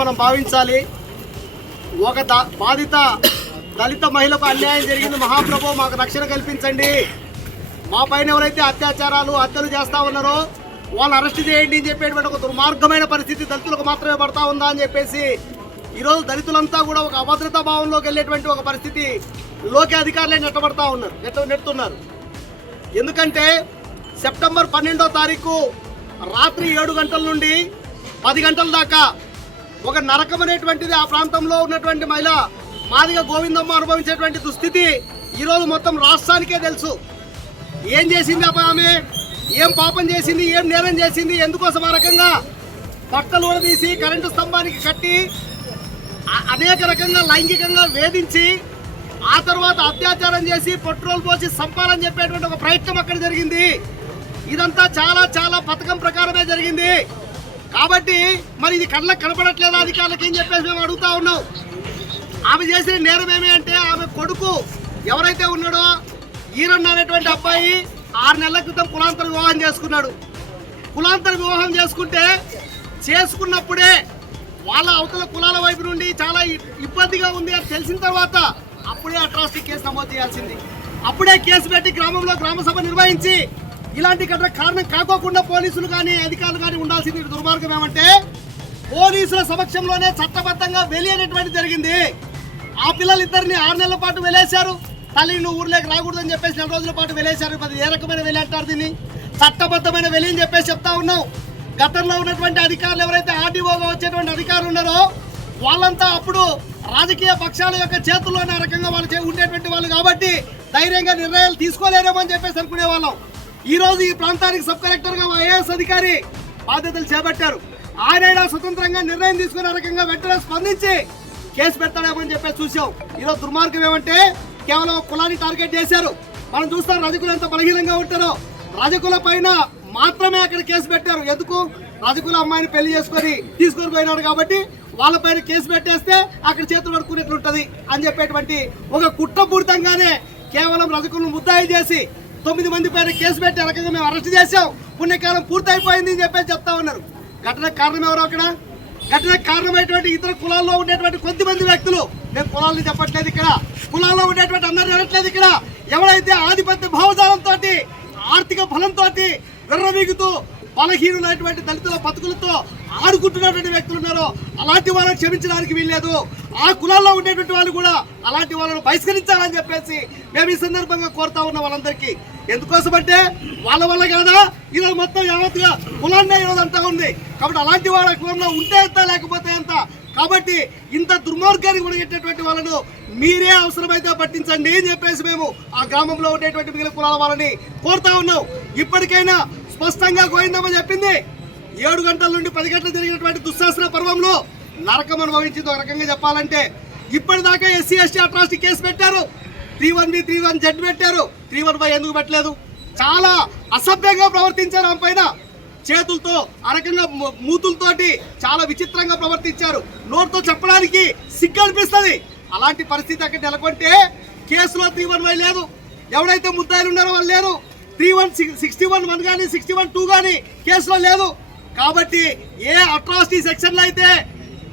మనం భావించాలి. ఒక బాధిత దళిత మహిళకు అన్యాయం జరిగింది, మహాప్రభు మాకు రక్షణ కల్పించండి, మా పైన ఎవరైతే అత్యాచారాలు హత్యలు చేస్తూ ఉన్నారో వాళ్ళు అరెస్ట్ చేయండి అని చెప్పేటువంటి ఒక దుర్మార్గమైన పరిస్థితి దళితులకు మాత్రమే పడతా ఉందా అని చెప్పేసి ఈరోజు దళితులంతా కూడా ఒక అభద్రతా భావంలోకి వెళ్ళేటువంటి ఒక పరిస్థితిలోకి అధికారులే నెట్టుతున్నారు. ఎందుకంటే సెప్టెంబర్ 12వ తారీఖు రాత్రి 7 గంటల నుండి 10 గంటల దాకా ఒక నరకం అనేటువంటిది ఆ ప్రాంతంలో ఉన్నటువంటి మహిళ మాదిగ గోవిందమ్మ అనుభవించేటువంటి దుస్థితి ఈరోజు మొత్తం రాష్ట్రానికే తెలుసు. ఏం చేసింది ఆమె, ఏం పాపం చేసింది, ఏం నేరం చేసింది, ఎందుకోసం ఆ రకంగా బట్టలు ఊడదీసి కరెంటు స్తంభానికి కట్టి అనేక రకంగా లైంగికంగా వేధించి ఆ తర్వాత అత్యాచారం చేసి పెట్రోల్ పోసి సంపాలని చెప్పేటువంటి ఒక ప్రయత్నం అక్కడ జరిగింది. ఇదంతా చాలా చాలా పథకం ప్రకారమే జరిగింది. కాబట్టి మరి ఇది కళ్ళకు కనపడట్లేదు అధికారులకి ఏం చెప్పేసి మేము అడుగుతా ఉన్నాం. ఆమె చేసిన నేరం ఏమి అంటే ఆమె కొడుకు ఎవరైతే ఉన్నాడో ఈరన్న అనేటువంటి అబ్బాయి 6 నెలల క్రితం కులాంతర వివాహం చేసుకున్నాడు. కులాంతర వివాహం చేసుకున్నప్పుడే వాళ్ళ అవతల కులాల వైపు నుండి చాలా ఇబ్బందిగా ఉంది అని తెలిసిన తర్వాత అప్పుడే అట్రాసిటీ కేసు నమోదు చేయాల్సింది. అప్పుడే కేసు పెట్టి గ్రామంలో గ్రామసభ నిర్వహించి ఇలాంటి కారణం కాకోకుండా పోలీసులు కానీ అధికారులు కానీ ఉండాల్సింది. దుర్మార్గం ఏమంటే పోలీసుల సమక్షంలోనే చట్టబద్ధంగా వెలియనటువంటి జరిగింది. ఆ పిల్లలిద్దరిని 6 నెలల పాటు వెలేశారు. తల్లి నువ్వు ఊర్లోకి రాకూడదని చెప్పేసి 4 రోజుల పాటు వెలేశారు. మరి ఏ రకమైన వెలి అంటారు దీన్ని? చట్టబద్ధమైన వెలి అని చెప్పేసి చెప్తా ఉన్నాం. గతంలో ఉన్నటువంటి అధికారులు ఎవరైతే ఆర్డీఓగా వచ్చేటువంటి అధికారులు ఉన్నారో వాళ్ళంతా అప్పుడు రాజకీయ పక్షాల యొక్క చేతుల్లోనే ఆ రకంగా వాళ్ళు ఉండేటువంటి వాళ్ళు కాబట్టి ధైర్యంగా నిర్ణయాలు తీసుకోలేరేమో అని చెప్పేసి అనుకునే వాళ్ళం. ఈ రోజు ఈ ప్రాంతానికి సబ్ కలెక్టర్గా ఐఏఎస్ అధికారి బాధ్యతలు చేపట్టారు. ఆయన స్వతంత్రంగా నిర్ణయం తీసుకునే రకంగా వెంటనే స్పందించి కేసు పెడతాడేమో అని చెప్పేసి చూసాం. ఈరోజు దుర్మార్గం ఏమంటే కేవలం కులాన్ని టార్గెట్ చేశారు. మనం చూస్తాం రజకులు ఎంత బలహీనంగా ఉంటారో రజకుల పైన మాత్రమే అక్కడ కేసు పెట్టారు. ఎందుకు? రజకుల అమ్మాయిని పెళ్లి తీసుకొని పోయినాడు కాబట్టి వాళ్ళపైన కేసు పెట్టేస్తే అక్కడ చేతులు పడుకునేట్లుంటది అని చెప్పేటువంటి ఒక కుట్రపూరితంగానే కేవలం రజకులను ముద్దాయి చేసి 9 మంది పైన కేసు పెట్టే రకంగా మేము అరెస్ట్ చేసాం. పుణ్యకాలం పూర్తయిపోయింది అని చెప్పేసి చెప్తా ఉన్నారు. ఘటనకు కారణం ఎవరు? అక్కడ ఘటనకు కారణమైనటువంటి ఇతర కులాల్లో ఉండేటువంటి కొద్దిమంది వ్యక్తులు. మేము కులాలను చెప్పట్లేదు, ఇక్కడ కులాల్లో ఉండేటువంటి అందరూ అనట్లేదు. ఇక్కడ ఎవరైతే ఆధిపత్య భావజాలంతో ఆర్థిక బలంతో విర్రవీగుతూ బలహీనులైనటువంటి దళితుల బతుకులతో ఆడుకుంటున్నటువంటి వ్యక్తులు ఉన్నారో అలాంటి వాళ్ళని క్షమించడానికి వీల్లేదు. ఆ కులాల్లో ఉండేటువంటి వాళ్ళు కూడా అలాంటి వాళ్ళను బహిష్కరించాలని చెప్పేసి మేము ఈ సందర్భంగా కోరుతా ఉన్న వాళ్ళందరికీ. ఎందుకోసం అంటే వాళ్ళ వల్ల కాదా ఈరోజు మొత్తం యావత్తుగా కులాన్నే ఈరోజు అంతా ఉంది. కాబట్టి అలాంటి వాళ్ళ కులంలో ఉంటే ఎంత లేకపోతే ఎంత. కాబట్టి ఇంత దుర్మార్గానికి మునిగేటటువంటి వాళ్ళను మీరే అవసరమైతే పట్టించండి అని చెప్పేసి మేము ఆ గ్రామంలో ఉండేటువంటి మిగిలిన కులాల వాళ్ళని కోరుతా ఉన్నాం. ఇప్పటికైనా స్పష్టంగా గోవిందమ్మ చెప్పింది. 7 గంటల నుండి 10 గంటలు జరిగినటువంటి దుశ్శాసన పర్వంలో నరకం అనుభవించింది. ఒక రకంగా చెప్పాలంటే ఇప్పటిదాకా SC ST అట్రాసిటీ కేసు పెట్టారు, 3-1B 3-1Z పెట్టారు, 3-1Y ఎందుకు పెట్టలేదు? చాలా అసభ్యంగా ప్రవర్తించారు. ఆమె పైన చేతులతో ఆ రకంగా మూతులతోటి చాలా విచిత్రంగా ప్రవర్తించారు. నోటితో చెప్పడానికి సిగ్గు అనిపిస్తుంది. అలాంటి పరిస్థితి అక్కడ నెలకొంటే కేసులో 3-1Y లేదు, ఎవరైతే ముద్దాయిలు ఉన్నారో వాళ్ళు లేరు. 61 కానీ 61-2 కానీ కేసులో లేదు. కాబట్టి ఏ అట్రాసిటీ సెక్షన్లు అయితే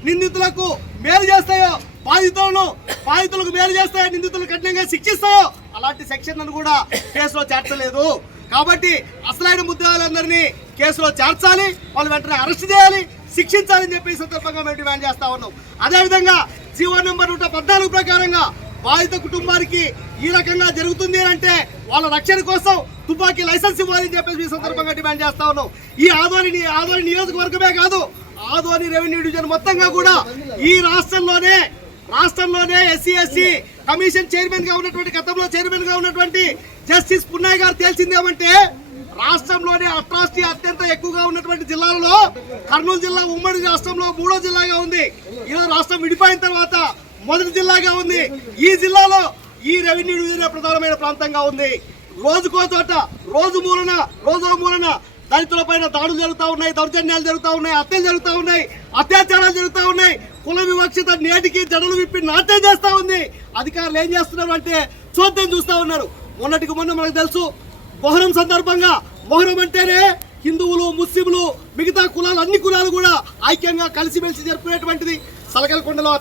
నిందితులకు మేలు చేస్తాయో బాధితులకు మేలు చేస్తాయో నిందితులకు కఠినంగా శిక్షిస్తాయో అలాంటి సెక్షన్లను కూడా కేసులో చేర్చలేదు. కాబట్టి అసలైన ముద్దాయిలందరినీ కేసులో చేర్చాలి, వాళ్ళు వెంటనే అరెస్ట్ చేయాలి, శిక్షించాలని చెప్పి ఈ సందర్భంగా మేము డిమాండ్ చేస్తా ఉన్నాం. అదేవిధంగా జీవో నెంబర్ 114 ప్రకారంగా బాధిత కుటుంబానికి ఈ రకంగా జరుగుతుంది అంటే వాళ్ళ రక్షణ కోసం తుపాకీ లైసెన్స్ ఇవ్వాలని చెప్పేసి ఈ సందర్భంగా డిమాండ్ చేస్తా ఉన్నాం. ఈ ఆదోని నియోజకవర్గమే కాదు, ఆదోని రెవెన్యూ డివిజన్ మొత్తంగా కూడా ఈ రాష్ట్రంలోనే SC ST కమిషన్ చైర్మన్ గా ఉన్నటువంటి గతంలో చైర్మన్ గా ఉన్నటువంటి జస్టిస్ పున్నయ్య గారు తేల్చిందేమంటే రాష్ట్రంలోనే అట్రాసిటీ అత్యంత ఎక్కువగా ఉన్నటువంటి జిల్లాలలో కర్నూలు జిల్లా ఉమ్మడి రాష్ట్రంలో 3వ జిల్లాగా ఉంది. ఈరోజు రాష్ట్రం విడిపోయిన తర్వాత మొదటి జిల్లాగా ఉంది. ఈ జిల్లాలో ఈ రెవెన్యూ డివిజన్ ప్రధానమైన ప్రాంతంగా ఉంది. రోజుకో చోట రోజో మూలన దళితుల పైన దాడులు జరుగుతూ ఉన్నాయి, దౌర్జన్యాలు జరుగుతూ ఉన్నాయి, హత్యలు జరుగుతూ ఉన్నాయి, అత్యాచారాలు జరుగుతూ ఉన్నాయి. కుల వివక్షత నేటికి జడలు విప్పి నాట్యం చేస్తూ ఉంది. అధికారులు ఏం చేస్తున్నారు అంటే చూస్తూ ఉన్నారు. మొన్నటికి మొన్న మనకు తెలుసు మొహరం సందర్భంగా, మొహరం అంటేనే హిందువులు, ముస్లింలు, మిగతా కులాలు, అన్ని కులాలు కూడా ఐక్యంగా కలిసిమెలిసి జరుపుకునేటువంటిది. సలకలకొండలో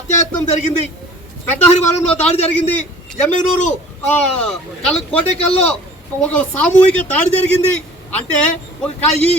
అత్యాయత్నం జరిగింది, పెద్దహరివారంలో దాడి జరిగింది, ఎమ్మెనూరు కోటేకల్లో ఒక సామూహిక దాడి జరిగింది. అంటే ఈ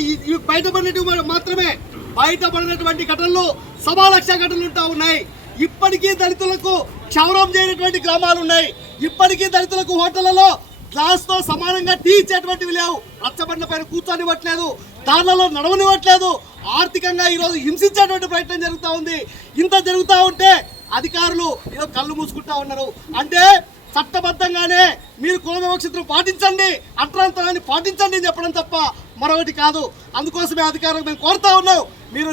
బయటపడినటువంటి ఘటనలు సవా లక్ష ఘటనలు ఉంటా ఉన్నాయి. ఇప్పటికీ దళితులకు క్షౌరం చేయనటువంటి గ్రామాలు ఉన్నాయి. ఇప్పటికీ దళితులకు హోటళ్లలో గ్లాస్ తో సమానంగా టీ ఇచ్చేటువంటివి లేవు. రచ్చబండ పైన కూర్చొనివ్వట్లేదు, దానిలో నడవనివ్వట్లేదు. ఆర్థికంగా ఈరోజు హింసించేటువంటి ప్రయత్నం జరుగుతూ ఉంది. ఇంత జరుగుతూ ఉంటే అధికారులు ఏదో కళ్ళు మూసుకుంటా ఉన్నారు. అంటే చట్టబద్ధంగానే మీరు కుల వివక్షతను పాటించండి, అట్రాంతరాన్ని పాటించండి అని చెప్పడం తప్ప మరొకటి కాదు. అందుకోసమే అధికారులు మేము కోరుతా ఉన్నాం, మీరు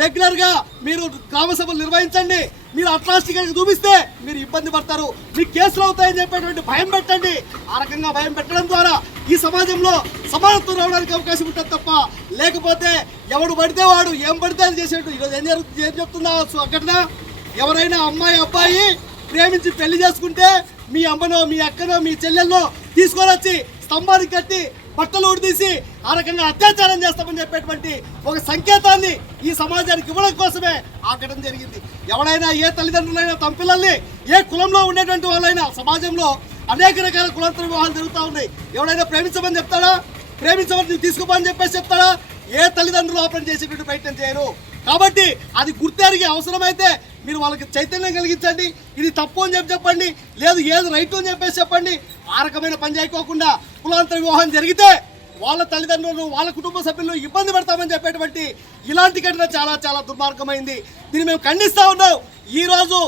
రెగ్యులర్ గా మీరు గ్రామ సభలు నిర్వహించండి. మీరు అట్రాసిటీ కనుక చూపిస్తే మీరు ఇబ్బంది పడతారు, మీకు కేసులు అవుతాయని చెప్పేటువంటి భయం పెట్టండి. ఆ రకంగా భయం పెట్టడం ద్వారా ఈ సమాజంలో సమానత్వం రావడానికి అవకాశం ఉంటుంది తప్ప లేకపోతే ఎవడు పడితే వాడు ఏం పడితే అది చేసేట్టు. ఈరోజు ఏం చెప్తున్నా అక్కడ ఎవరైనా అమ్మాయి అబ్బాయి ప్రేమించి పెళ్లి చేసుకుంటే మీ అమ్మనో మీ అక్కనో మీ చెల్లెల్లో తీసుకొని వచ్చి స్తంభానికి కట్టి బట్టలు ఉడిదీసి ఆ రకంగా అత్యాచారం చేస్తామని చెప్పేటువంటి ఒక సంకేతాన్ని ఈ సమాజానికి ఇవ్వడం కోసమే ఆ ఘటన జరిగింది. ఎవరైనా ఏ తల్లిదండ్రులైనా తమ పిల్లల్ని ఏ కులంలో ఉండేటువంటి వాళ్ళైనా సమాజంలో అనేక రకాల కులాంతర వివాహాలు జరుగుతూ ఉన్నాయి. ఎవరైనా ప్రేమించమని చెప్తాడా? ప్రేమించమని తీసుకోమని చెప్పేసి చెప్తాడా? ఏ తల్లిదండ్రులు ఆపరేట్ చేసేటువంటి ప్రయత్నం చేయరు. కాబట్టి అది గుర్తెరిగి అవసరమైతే మీరు వాళ్ళకి చైతన్యం కలిగించండి, ఇది తప్పు అని చెప్పండి, లేదు ఏది రైట్ అని చెప్పేసి చెప్పండి. ఆ రకమైన పని చేయకోకుండా కులాంతర వివాహం జరిగితే వాళ్ళ తల్లిదండ్రులను వాళ్ళ కుటుంబ సభ్యులను ఇబ్బంది పెడతామని చెప్పేటువంటి ఇలాంటి ఘటన చాలా చాలా దుర్మార్గమైంది. దీన్ని మేము ఖండిస్తూ ఉన్నాం. ఈరోజు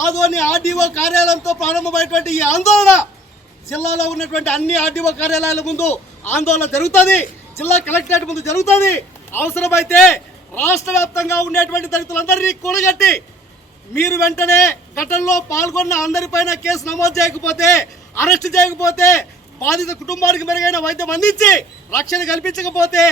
ఆదోని ఆర్డీఓ కార్యాలయంతో ప్రారంభమైనటువంటి ఈ ఆందోళన జిల్లాలో ఉన్నటువంటి అన్ని ఆర్డీఓ కార్యాలయాల ముందు ఆందోళన జరుగుతుంది, జిల్లా కలెక్టరేట్ ముందు జరుగుతుంది. అవసరమైతే రాష్ట్ర వ్యాప్తంగా ఉండేటువంటి దళితులందరినీ కూడగట్టి మీరు వెంటనే ఘటనలో పాల్గొన్న అందరిపైన కేసు నమోదు చేయకపోతే, అరెస్ట్ చేయకపోతే, బాధిత కుటుంబానికి మెరుగైన వైద్యం అందించి రక్షణ కల్పించకపోతే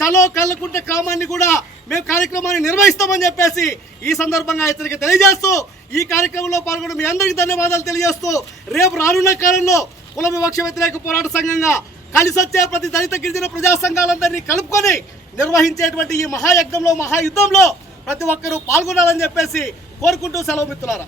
చలో కళ్ళకుంట గ్రామాన్ని కూడా మేము కార్యక్రమాన్ని నిర్వహిస్తామని చెప్పేసి ఈ సందర్భంగా హెచ్చరిక తెలియజేస్తూ ఈ కార్యక్రమంలో పాల్గొన్న మీ అందరికీ ధన్యవాదాలు తెలియజేస్తూ రేపు రానున్న కాలంలో కుల వివక్ష వ్యతిరేక పోరాట సంఘంగా కలిసొచ్చే ప్రతి దళిత గిరిజన ప్రజా సంఘాలందరినీ కలుపుకొని నిర్వహించేటువంటి ఈ మహాయజ్ఞంలో మహాయుద్ధంలో ప్రతి ఒక్కరూ పాల్గొనాలని చెప్పేసి కోరుకుంటూ సెలవు మిత్రులారా.